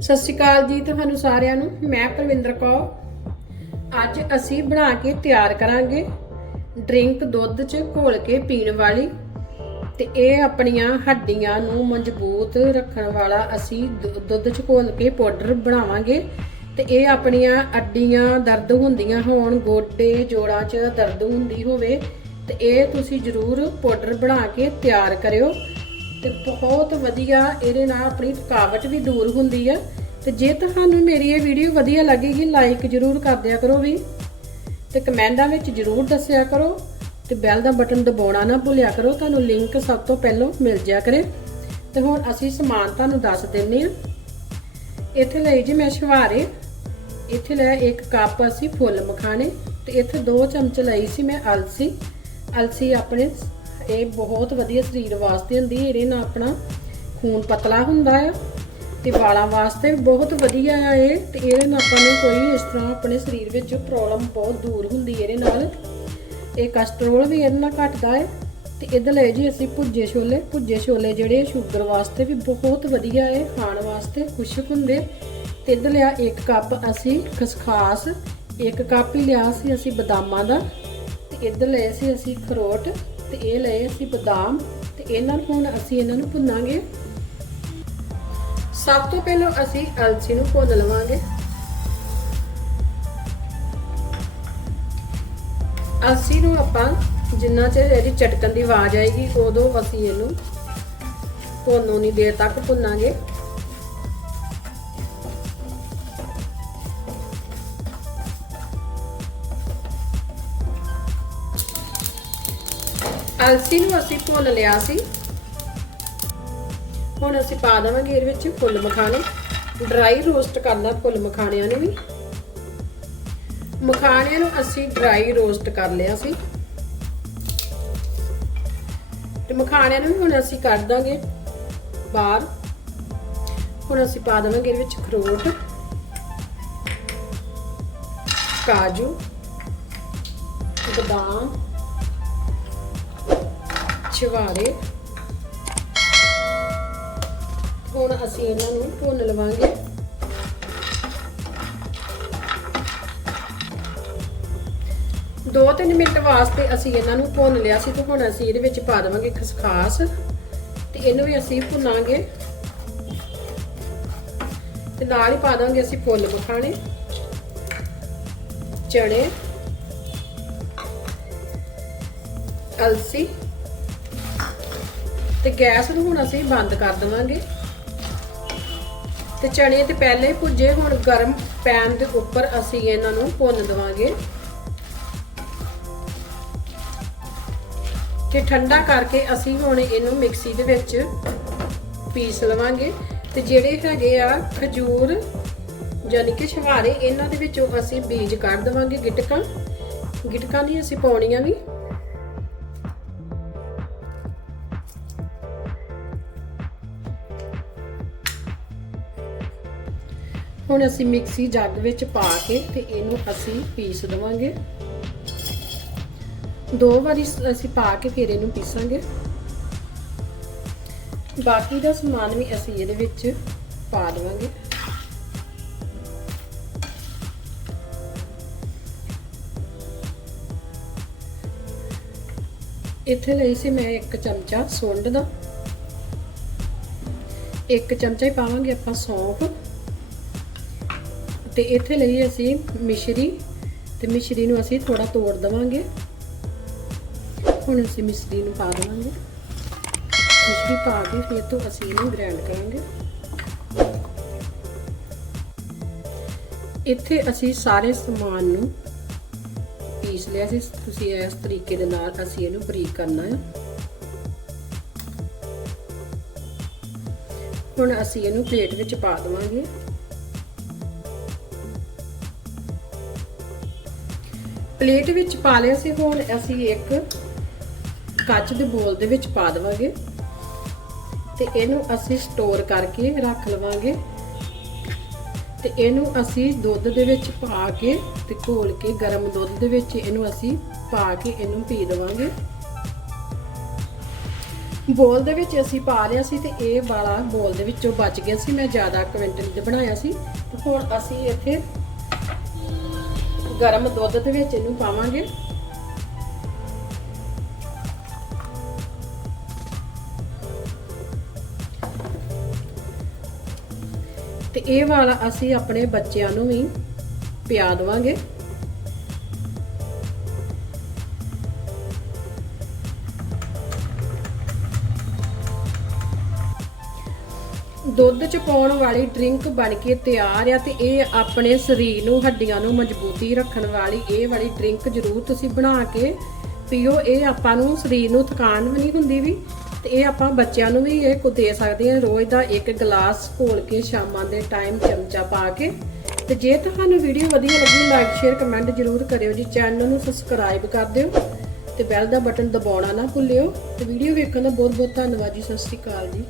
ਸਤਿ ਸ਼੍ਰੀ ਅਕਾਲ ਜੀ ਤੁਹਾਨੂੰ ਸਾਰਿਆਂ ਨੂੰ, ਮੈਂ ਪ੍ਰਵਿੰਦਰ ਕੌਰ। ਅੱਜ ਅਸੀਂ ਬਣਾ ਕੇ ਤਿਆਰ ਕਰਾਂਗੇ ਡਰਿੰਕ ਦੁੱਧ 'ਚ ਘੋਲ ਕੇ ਪੀਣ ਵਾਲੀ ਤੇ ਇਹ ਆਪਣੀਆਂ ਹੱਡੀਆਂ ਨੂੰ ਮਜ਼ਬੂਤ ਰੱਖਣ ਵਾਲਾ ਅਸੀਂ ਦੁ- ਦੁੱਧ 'ਚ ਘੋਲ ਕੇ ਪਾਊਡਰ ਬਣਾਵਾਂਗੇ ਤੇ ਇਹ ਆਪਣੀਆਂ ਅੱਡੀਆਂ ਦਰਦ ਹੁੰਦੀਆਂ ਹੋਣ, ਗੋਡੇ, ਜੋੜਾਂ 'ਚ ਦਰਦ ਹੁੰਦੀ ਹੋਵੇ ਤੇ ਇਹ ਤੁਸੀਂ ਜ਼ਰੂਰ ਪਾਊਡਰ ਬਣਾ ਕੇ ਤਿਆਰ ਕਰਿਓ। ਤੇ ਬਹੁਤ ਵਧੀਆ ਇਹਦੇ ਨਾਲ ਆਪਣੀ ਥਕਾਵਟ ਵੀ ਦੂਰ ਹੁੰਦੀ ਆ। ਤੇ ਜੇ ਤੁਹਾਨੂੰ ਮੇਰੀ ਇਹ ਵੀਡੀਓ ਵਧੀਆ ਲੱਗੇਗੀ ਲਾਈਕ ਜ਼ਰੂਰ ਕਰ ਦਿਆ ਕਰੋ ਵੀ। ਤੇ ਕਮੈਂਟਾਂ ਵਿੱਚ ਜ਼ਰੂਰ ਦੱਸਿਆ ਕਰੋ ਤੇ ਬੈਲ ਦਾ ਬਟਨ ਦਬਾਉਣਾ ਨਾ ਭੁੱਲਿਆ ਕਰੋ। ਤੁਹਾਨੂੰ ਲਿੰਕ ਸਭ ਤੋਂ ਪਹਿਲਾਂ ਮਿਲ ਜਾਇਆ ਕਰੇ। ਤੇ ਹੁਣ ਅਸੀਂ ਸਮਾਨ ਤੁਹਾਨੂੰ ਦੱਸ ਦਿੰਨੇ ਆ ਇੱਥੇ ਲਈ ਜੀ ਮੈਂ ਸ਼ਵਾਰੇ। ਇੱਥੇ ਲੈ ਇੱਕ ਕੱਪ ਅਸੀਂ ਫੁੱਲ ਮਖਾਣੇ। ਤੇ ਇੱਥੇ 2 ਚਮਚ ਲਈ ਸੀ ਮੈਂ ਅਲਸੀ। ਅਲਸੀ ਆਪਣੇ ਇਹ ਬਹੁਤ ਵਧੀਆ ਸਰੀਰ ਵਾਸਤੇ ਹੁੰਦੀ ਇਹਦੇ ਨਾਲ ਆਪਣਾ ਖੂਨ ਪਤਲਾ ਹੁੰਦਾ ਆ ਤੇ ਵਾਲਾਂ ਵਾਸਤੇ ਬਹੁਤ ਵਧੀਆ ਆ ਇਹ ਤੇ ਇਹਦੇ ਨਾਲ ਆਪਾਂ ਨੂੰ ਕੋਈ ਇਸ ਤਰ੍ਹਾਂ ਆਪਣੇ ਸਰੀਰ ਵਿੱਚ ਪ੍ਰੋਬਲਮ ਬਹੁਤ ਦੂਰ ਹੁੰਦੀ ਇਹਦੇ ਨਾਲ। ਇਹ ਕਸਟਰੋਲ ਵੀ ਇਹਦੇ ਨਾਲ ਘਟਦਾ ਹੈ ਤੇ ਇਹਦੇ ਲਈ ਜੀ ਅਸੀਂ ਭੁੱਜੇ ਛੋਲੇ ਭੁੱਜੇ ਛੋਲੇ ਜਿਹੜੇ ਸ਼ੂਗਰ ਵਾਸਤੇ ਵੀ ਬਹੁਤ ਵਧੀਆ ਹੈ, ਖਾਣ ਵਾਸਤੇ ਖੁਸ਼ਕ ਹੁੰਦੇ। ਤੇ ਇਹਦੇ ਲਿਆ ਇੱਕ ਕੱਪ ਅਸੀਂ ਖਸਖਾਸ, ਇੱਕ ਕੱਪ ਹੀ ਲਿਆ ਸੀ ਅਸੀਂ ਬਦਾਮਾਂ ਦਾ। ਤੇ ਇੱਧਰ ਲਏ ਸੀ ਅਸੀਂ ਖਰੋਟ ਤੇ ਇਹ ਲਏ ਅਸੀਂ ਬਦਾਮ ਤੇ ਇਹਨਾਂ ਨੂੰ ਹੁਣ ਅਸੀਂ ਇਹਨਾਂ ਨੂੰ ਭੁੰਨਾਂਗੇ। ਸਭ ਤੋਂ ਪਹਿਲਾਂ ਅਸੀਂ ਅਲਸੀ ਨੂੰ ਭੁੰਨ ਲਵਾਂਗੇ। ਅਲਸੀ ਨੂੰ ਆਪਾਂ ਜਿੰਨਾ ਚਿਰ ਇਹਦੀ ਚਟਕਣ ਦੀ ਆਵਾਜ਼ ਆਏਗੀ, ਉਦੋਂ ਅਸੀਂ ਇਹਨੂੰ ਭੁੰਨੋ ਨਹੀਂ ਦੇਰ ਤੱਕ ਭੁੰਨਾਂਗੇ। ਅਲਸੀ ਨੂੰ ਅਸੀਂ ਭੁੰਨ ਲਿਆ ਸੀ। ਹੁਣ ਅਸੀਂ ਪਾ ਦੇਵਾਂਗੇ ਇਹਦੇ ਵਿੱਚ ਫੁੱਲ ਮਖਾਣੇ। ਡਰਾਈ ਰੋਸਟ ਕਰਨਾ ਫੁੱਲ ਮਖਾਣਿਆਂ ਨੂੰ ਵੀ। ਮਖਾਣਿਆਂ ਨੂੰ ਅਸੀਂ ਡਰਾਈ ਰੋਸਟ ਕਰ ਲਿਆ ਸੀ। ਤੇ ਮਖਾਣਿਆਂ ਨੂੰ ਵੀ ਹੁਣ ਅਸੀਂ ਕੱਢ ਦਾਂਗੇ ਬਾਹਰ। ਹੁਣ ਅਸੀਂ ਪਾ ਦੇਵਾਂਗੇ ਇਹਦੇ ਵਿੱਚ ਅਖਰੋਟ ਕਾਜੂ, ਬਦਾਮ ਛਵਾਰੇ ਹੁਣ ਅਸੀਂ ਇਹਨਾਂ ਨੂੰ ਭੁੰਨ ਲਵਾਂਗੇ। ਦੋ ਤਿੰਨ ਮਿੰਟ ਵਾਸਤੇ ਅਸੀਂ ਇਹਨਾਂ ਨੂੰ ਭੁੰਨ ਲਿਆ ਸੀ ਤੇ ਹੁਣ ਅਸੀਂ ਇਹਦੇ ਵਿੱਚ ਪਾ ਦੇਵਾਂਗੇ ਖਸਖਾਸ ਤੇ ਇਹਨੂੰ ਵੀ ਅਸੀਂ ਭੁੰਨਾਂਗੇ। ਤੇ ਨਾਲ ਹੀ ਪਾ ਦਾਂਗੇ ਅਸੀਂ ਫੁੱਲ ਮਖਾਣੇ ਚਣੇ ਅਲਸੀ। ਤੇ ਗੈਸ ਨੂੰ ਹੁਣ ਅਸੀਂ ਬੰਦ ਕਰ ਦਵਾਂਗੇ। ਤੇ ਚਣੇ ਤੇ ਪਹਿਲੇ ਹੀ ਭੁੱਜੇ ਹੁਣ ਗਰਮ ਪੈਨ ਦੇ ਉੱਪਰ ਅਸੀਂ ਇਹਨਾਂ ਨੂੰ ਭੁੰਨ ਦਵਾਂਗੇ। ਤੇ ਠੰਡਾ ਕਰਕੇ ਅਸੀਂ ਹੁਣ ਇਹਨੂੰ ਮਿਕਸੀ ਦੇ ਵਿੱਚ ਪੀਸ ਲਵਾਂਗੇ। ਤੇ ਜਿਹੜੇ ਹੈਗੇ ਆ ਖਜੂਰ ਯਾਨੀ ਕਿ ਛਵਾਰੇ ਇਹਨਾਂ ਦੇ ਵਿੱਚੋਂ ਅਸੀਂ ਬੀਜ ਕੱਢ ਦਵਾਂਗੇ ਗਿਟਕਾਂ। ਗਿਟਕਾਂ ਨਹੀਂ ਅਸੀਂ ਪਾਉਣੀਆਂ ਵੀ। ਹੁਣ ਅਸੀਂ ਮਿਕਸੀ ਜੱਗ ਵਿੱਚ ਪਾ ਕੇ ਤੇ ਇਹਨੂੰ ਅਸੀਂ ਪੀਸ ਦਵਾਂਗੇ। ਦੋ ਵਾਰੀ ਅਸੀਂ ਪਾ ਕੇ ਫਿਰ ਇਹਨੂੰ ਪੀਸਾਂਗੇ। ਬਾਕੀ ਦਾ ਸਮਾਨ ਵੀ ਅਸੀਂ ਇਹਦੇ ਵਿੱਚ ਪਾ ਦਵਾਂਗੇ। ਇੱਥੇ ਲਈ ਸੀ ਮੈਂ ਇੱਕ ਚਮਚਾ ਸੁੰਡ ਦਾ। ਇੱਕ ਚਮਚਾ ਹੀ ਪਾਵਾਂਗੇ ਆਪਾਂ ਸੌਂਫ। ਤੇ ਇੱਥੇ ਲਈ ਅਸੀਂ ਮਿਸ਼ਰੀ ਤੇ ਮਿਸ਼ਰੀ ਨੂੰ ਅਸੀਂ ਥੋੜਾ ਤੋੜ ਦਵਾਂਗੇ। ਹੁਣ ਅਸੀਂ ਮਿਸ਼ਰੀ ਨੂੰ ਪਾ ਦਵਾਂਗੇ। ਮਿਸ਼ਰੀ ਪਾ ਕੇ ਫਿਰ ਤੋਂ ਅਸੀਂ ਇਹਨੂੰ ਗ੍ਰਾਈਂਡ ਕਰਾਂਗੇ। ਇੱਥੇ ਅਸੀਂ ਸਾਰੇ ਸਮਾਨ ਨੂੰ ਪੀਸ ਲਿਆ ਸੀ। ਤੁਸੀਂ ਇਸ ਤਰੀਕੇ ਦੇ ਨਾਲ ਅਸੀਂ ਇਹਨੂੰ ਬਰੀਕ ਕਰਨਾ ਹੈ। ਹੁਣ ਅਸੀਂ ਇਹਨੂੰ ਪਲੇਟ ਵਿੱਚ ਪਾ ਦਵਾਂਗੇ। ਪਲੇਟ ਵਿੱਚ ਪਾ ਲਿਆ ਸੀ, ਹੁਣ ਅਸੀਂ ਇੱਕ ਕੱਚ ਦੇ ਬੋਲ ਦੇ ਵਿੱਚ ਪਾ ਦੇਵਾਂਗੇ ਤੇ ਇਹਨੂੰ ਅਸੀਂ ਸਟੋਰ ਕਰਕੇ ਰੱਖ ਲਵਾਂਗੇ ਤੇ ਇਹਨੂੰ ਅਸੀਂ ਦੁੱਧ ਦੇ ਵਿੱਚ ਪਾ ਕੇ ਤੇ ਘੋਲ ਕੇ, ਗਰਮ ਦੁੱਧ ਦੇ ਵਿੱਚ ਇਹਨੂੰ ਅਸੀਂ ਪਾ ਕੇ ਇਹਨੂੰ ਪੀ ਦੇਵਾਂਗੇ। ਬੋਲ ਦੇ ਵਿੱਚ ਅਸੀਂ ਪਾ ਲਿਆ ਸੀ ਤੇ ਇਹ ਵਾਲਾ ਬੋਲ ਦੇ ਵਿੱਚੋਂ ਬਚ ਗਿਆ ਸੀ, ਮੈਂ ਜ਼ਿਆਦਾ ਕੁਇੰਟਲ ਦੇ ਬਣਾਇਆ ਸੀ। ਤੇ ਹੁਣ ਅਸੀਂ ਇੱਥੇ ਗਰਮ ਦੁੱਧ ਦੇ ਵਿੱਚ ਇਹਨੂੰ ਪਾਵਾਂਗੇ। ਤੇ ਇਹ ਵਾਲਾ ਅਸੀਂ ਆਪਣੇ ਬੱਚਿਆਂ ਨੂੰ ਵੀ ਪਿਆ ਦੇਵਾਂਗੇ। ਦੁੱਧ ਚ ਪਾਉਣ ਵਾਲੀ ਡਰਿੰਕ ਬਣ ਕੇ ਤਿਆਰ ਆ ਤੇ ਇਹ ਆਪਣੇ ਸਰੀਰ ਨੂੰ, ਹੱਡੀਆਂ ਨੂੰ ਮਜ਼ਬੂਤੀ ਰੱਖਣ ਵਾਲੀ ਇਹ ਵਾਲੀ ਡਰਿੰਕ ਜ਼ਰੂਰ ਤੁਸੀਂ ਬਣਾ ਕੇ ਪੀਓ। ਇਹ ਆਪਾਂ ਨੂੰ ਸਰੀਰ ਨੂੰ ਥਕਾਨ ਵੀ ਨਹੀਂ ਹੁੰਦੀ ਵੀ, ਤੇ ਇਹ ਆਪਾਂ ਬੱਚਿਆਂ ਨੂੰ ਵੀ ਇਹ ਕੋ ਦੇ ਸਕਦੇ ਹਾਂ ਰੋਜ਼ ਦਾ ਇੱਕ ਗਲਾਸ ਘੋਲ ਕੇ ਸ਼ਾਮਾਂ ਦੇ ਟਾਈਮ ਚਮਚਾ ਪਾ ਕੇ। ਤੇ ਜੇ ਤੁਹਾਨੂੰ ਵੀਡੀਓ ਵਧੀਆ ਲੱਗੀ ਲਾਈਕ ਸ਼ੇਅਰ ਕਮੈਂਟ ਜ਼ਰੂਰ ਕਰਿਓ ਜੀ। ਚੈਨਲ ਨੂੰ ਸਬਸਕ੍ਰਾਈਬ ਕਰ ਦਿਓ ਤੇ ਬੈਲ ਦਾ ਬਟਨ ਦਬਾਉਣਾ ਨਾ ਭੁੱਲਿਓ। ਤੇ ਵੀਡੀਓ ਵੇਖਣ ਦਾ ਬਹੁਤ ਬਹੁਤ ਧੰਨਵਾਦ ਜੀ। ਸਤਿ ਸ਼੍ਰੀ ਅਕਾਲ ਜੀ।